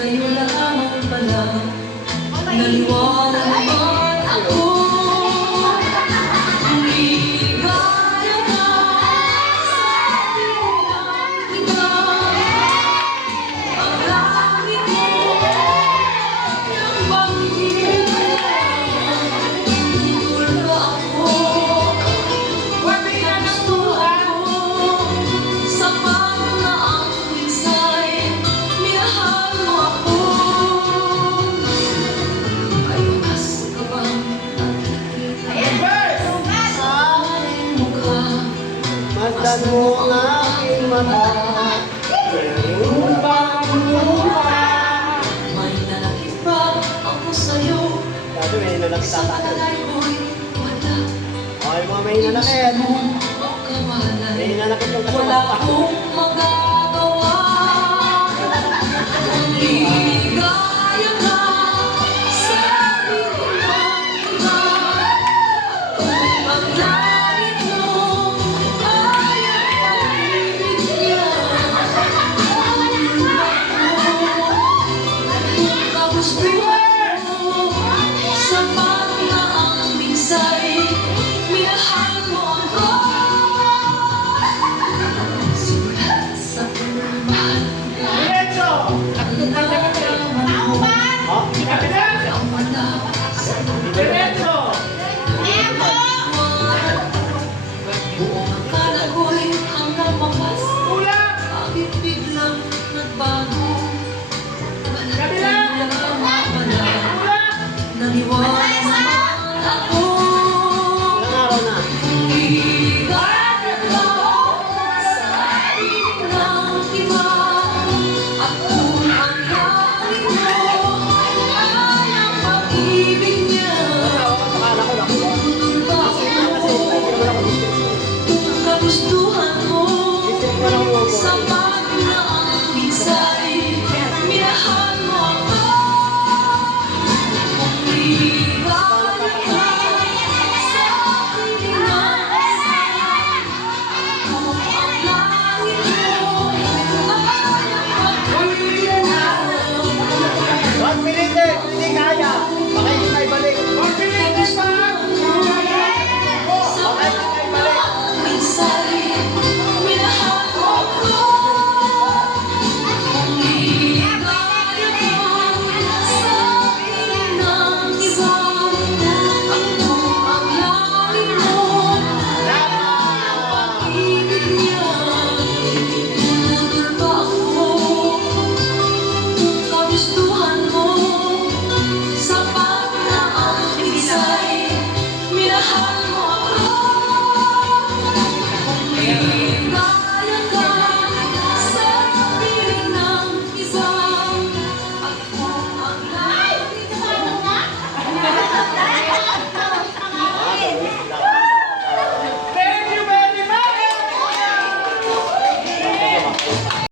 kayo lamang pala. Naliwala naman ako. Ligaya na sa bilang iba. Ang langit mo yung bangin. Wala ako. Gusto ako. Sapat na ang minsay. Minahal mo ako. Ay wakas ka bang nakikita sa aking mukha? Masdan mo ang aking mata. Meron bang lupa? May nanakit ba ako sa'yo? Dati may nanakit Sa ata. palagay ko'y wala. Okay, mga may nanakit. Mong makamalay. May nanakit yung Wala kasama. akong magagawa. Kung ligaya ka sa bilang iba. Kung ang langit mo ay ang pagbibigyan. Kung kagustuhan mo, sapat na ang minsay. Minahal mo ako. Sulat sa pagmamahal. Diretso! Oh, Ikaw pala sa Diretso! buong akala ko'y hanggang wakas. Kulang! Bakit biglang nagbago? Kabila! Wala pala. Kulang! Naniwala